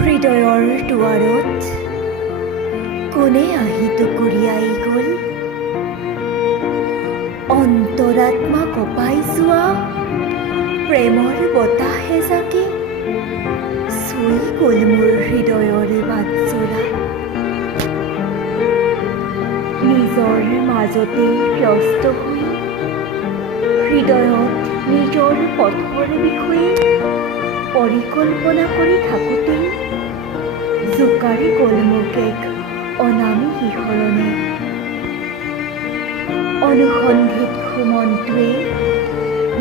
হৃদয়ৰ দুৱাৰত কোনে আহি টুকুৰিয়াই গ'ল? অন্তৰাত্মা কঁপাই যোৱা প্ৰেমৰ বতাহে জাকে চুই গ'ল মোৰ হৃদয়ৰ বাটজোৰা। নিজৰ মাজতেই ব্যস্ত হৈ হৃদয়ত নিজৰ পথৰ বিষয়ে পৰিকল্পনা কৰি থাকোঁতেই জোকাৰি গ'ল মোক এক অনামী শিহৰণে। অনুসন্ধিত মনটোৱে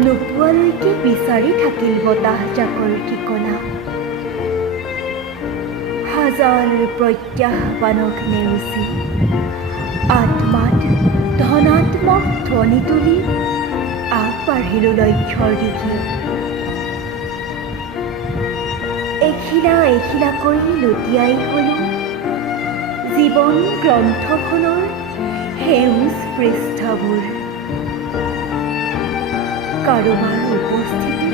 নোপোৱালৈকে বিচাৰি থাকিল বতাহজাকৰ ঠিকনা। হাজাৰ প্ৰত্যাহ্বানক নেওচি আত্মাত ধনাত্মক ধ্বনি তুলি আগবাঢ়িলোঁ লক্ষ্যৰ দিশে। এখিলা এখিলাকৈ লুটিয়াই গ'লোঁ জীৱন গ্ৰন্থখনৰ সেউজ পৃষ্ঠাবোৰ। কাৰোবাৰ উপস্থিতিত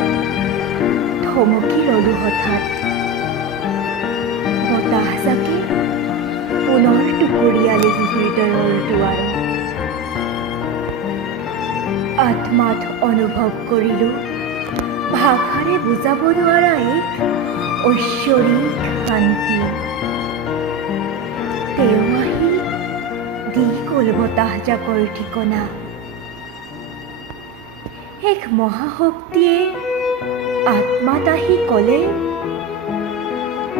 থমকি ৰ'লোঁ হঠাৎ। বতাহজাকে পুনৰ টুকুৰিয়ালেহি হৃদয়ৰ দুৱাৰত। আত্মাত অনুভৱ কৰিলোঁ ভাষাৰে বুজাব নোৱাৰা এক ঐশ্বৰিক শান্তি। তেওঁ আহি দি গ'ল বতাহজাকৰ ঠিকনা। এক মহাশক্তিয়ে আত্মাত আহি ক'লে,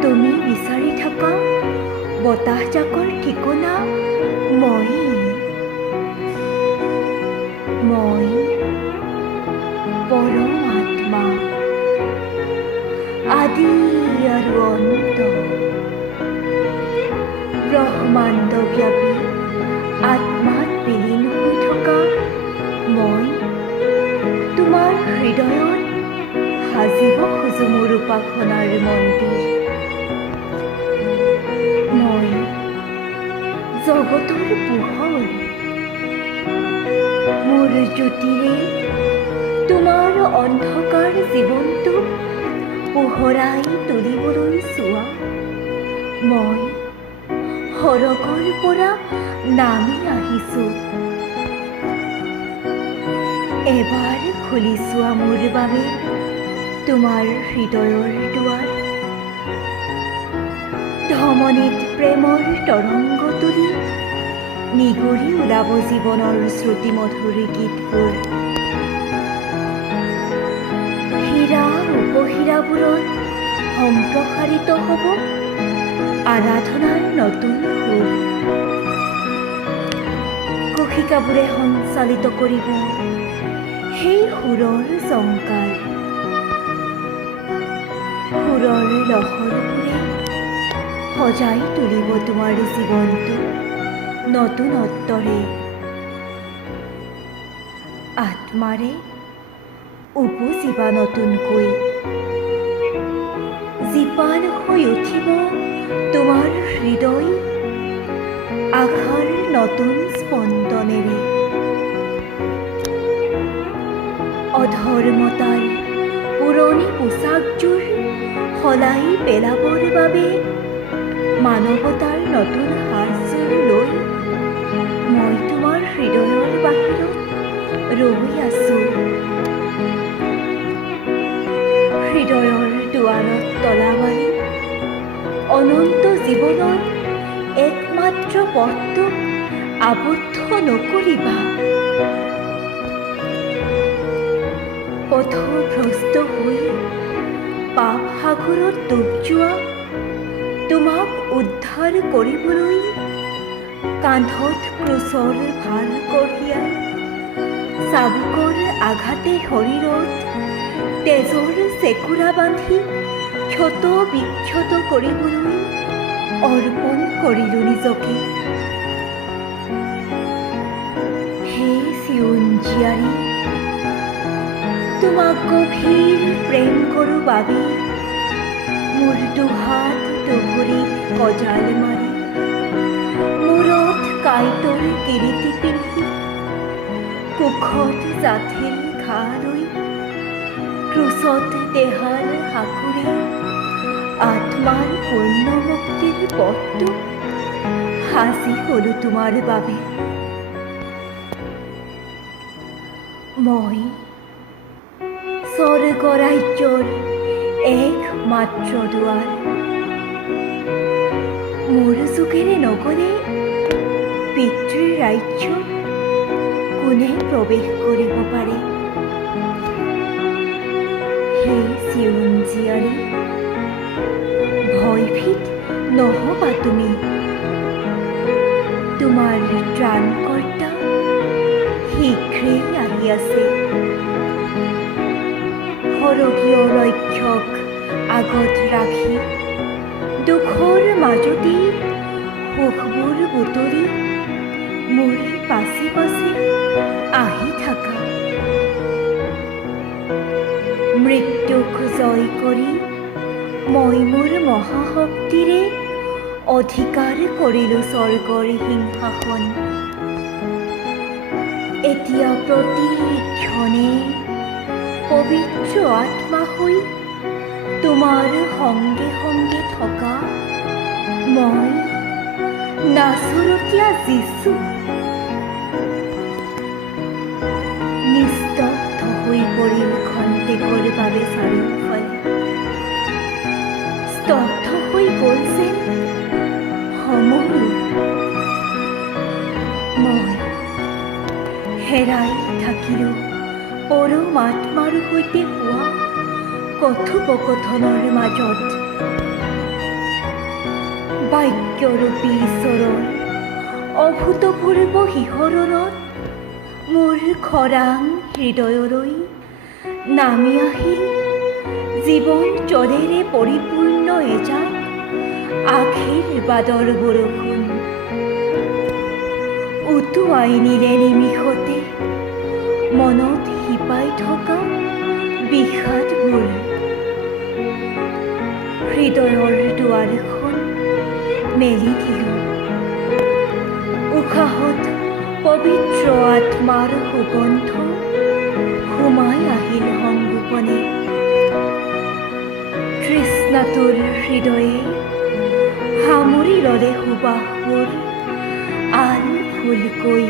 তুমি বিচাৰি থকা বতাহজাকৰ ঠিকনা মই পৰমাত্মা, আদি আৰু অন্ত। ব্ৰহ্মাণ্ডব্যাপী আত্মাত বিলীন হৈ থকা মই তোমাৰ হৃদয়ত সাজিব খোজো মোৰ উপাসনাৰ মন্দিৰ। মই জগতৰ পোহৰ, মোৰ জ্যোতিৰে তোমাৰ অন্ধকাৰ জীৱনটোক পোহৰাই তুলিবলৈ চোৱা মই সৰগৰ পৰা নামি আহিছোঁ। এবাৰ খুলি চোৱা মোৰ বাবে তোমাৰ হৃদয়ৰ দুৱাৰ। ধমনীত প্ৰেমৰ তৰংগ তুলি নিগৰি ওলাব জীৱনৰ শ্ৰুতিমধুৰ গীতবোৰ। হীৰা উপহীৰাবোৰত সম্প্ৰসাৰিত হ'ব আৰাধনাৰ নতুন সুৰ। কুশিকাবোৰে সঞ্চালিত কৰিব সেই সুৰৰ জংকাৰ। সুৰৰ লহৰবোৰে সজাই তুলিব তোমাৰ জীৱনটো নতুনত্বৰে। আত্মাৰে উপজিবা নতুনকৈ। জীপাল হৈ উঠিব তোমাৰ হৃদয় আশাৰ নতুন স্পন্দনেৰে। অধৰ্মতাৰ পুৰণি পোচাকযোৰ সলাই পেলাবৰ বাবে মানৱতাৰ নতুন সাজযোৰ লৈ মই তোমাৰ হৃদয়ৰ বাহিৰত ৰৈ আছোঁ। হৃদয়ৰ দুৱাৰত তলা মাৰি অনন্ত জীৱনত একমাত্ৰ পথটোক আবদ্ধ নকৰিবা। পথভ্ৰষ্ট হৈ পাপ সাগৰত ডুব যোৱা তোমাক উদ্ধাৰ কৰিবলৈ কান্ধত ক্ৰুচৰ ভাৰ কঢ়িয়াই চাবুকৰ আঘাতে শৰীৰত তেজৰ চেকুৰা বান্ধি ক্ষত বিক্ষত কৰিবলৈ অৰ্পণ কৰিলোঁ নিজকে। হে চিউন জীয়াৰী, তোমাক গভীৰ প্ৰেম কৰোঁ বাবে মোৰ দুহাত দুভৰিত কজাল মাৰি মূৰত কাঁইটৰ কিৰীটি পিন্ধি কুখত জাঠিল ঘাঁ লৈ ক্ৰুচত দেহাৰ সাঁকুৰি আত্মাৰ পূৰ্ণ মুক্তিৰ পথটো সাজি হলো তোমাৰ বাবে। মই স্বৰ্গ ৰাজ্যৰ একমাত্ৰ দুৱাৰ। মোৰ যোগেৰে নগলে পিতৃৰ ৰাজ্য কোনে প্ৰৱেশ কৰিব পাৰে? হে চিউন জীয়াৰী, ভয়ভীত নহবা তুমি, তোমাৰ ত্ৰাণকৰ্তা শীঘ্ৰেই আহি আছে। সৰগীয় ৰক্ষক আগত ৰাখি দুখৰ মাজতেই সুখবোৰ বুটলি মোৰ পাছে পাছে আহি থাকা। মৃত্যুক জয় কৰি মই মোৰ মহাশক্তিৰে অধিকাৰ কৰিলো স্বৰ্গৰ সিংহাসন। এতিয়া প্ৰতি ক্ষণে পবিত্ৰ আত্মা হৈ তোমাৰ সংগে সংগে থকা মই নাচৰতীয়া যীচু নিস্তব্ধ হৈ পৰিল খন্তেকৰ বাবে চাৰিওফালে। স্তব্ধ হৈ গ'ল যেন সমূহ। মই হেৰাই থাকিলো পৰমাত্মাৰ সৈতে হোৱা কথোপকথনৰ মাজত। বাক্যৰূপী ঈশ্বৰৰ অভূতপূৰ্ব শিহৰণত মোৰ খৰাং হৃদয়লৈ নামি আহিল জীৱন জলেৰে পৰিপূৰ্ণ এজাক আশীৰ্বাদৰ বৰষুণ। উটুৱাই নিলে নিমিষতে মনত শিপাই থকা বিষাদবোৰ। হৃদয়ৰ দুৱাৰখন মেলি দিলোঁ। উশাহত পবিত্ৰ আত্মাৰ সুগন্ধ সোমাই আহিল সংগোপনে। তৃষ্ণাতুৰ হৃদয়ে সামৰি ল'লে সুবাসবোৰ আল ফুলকৈ।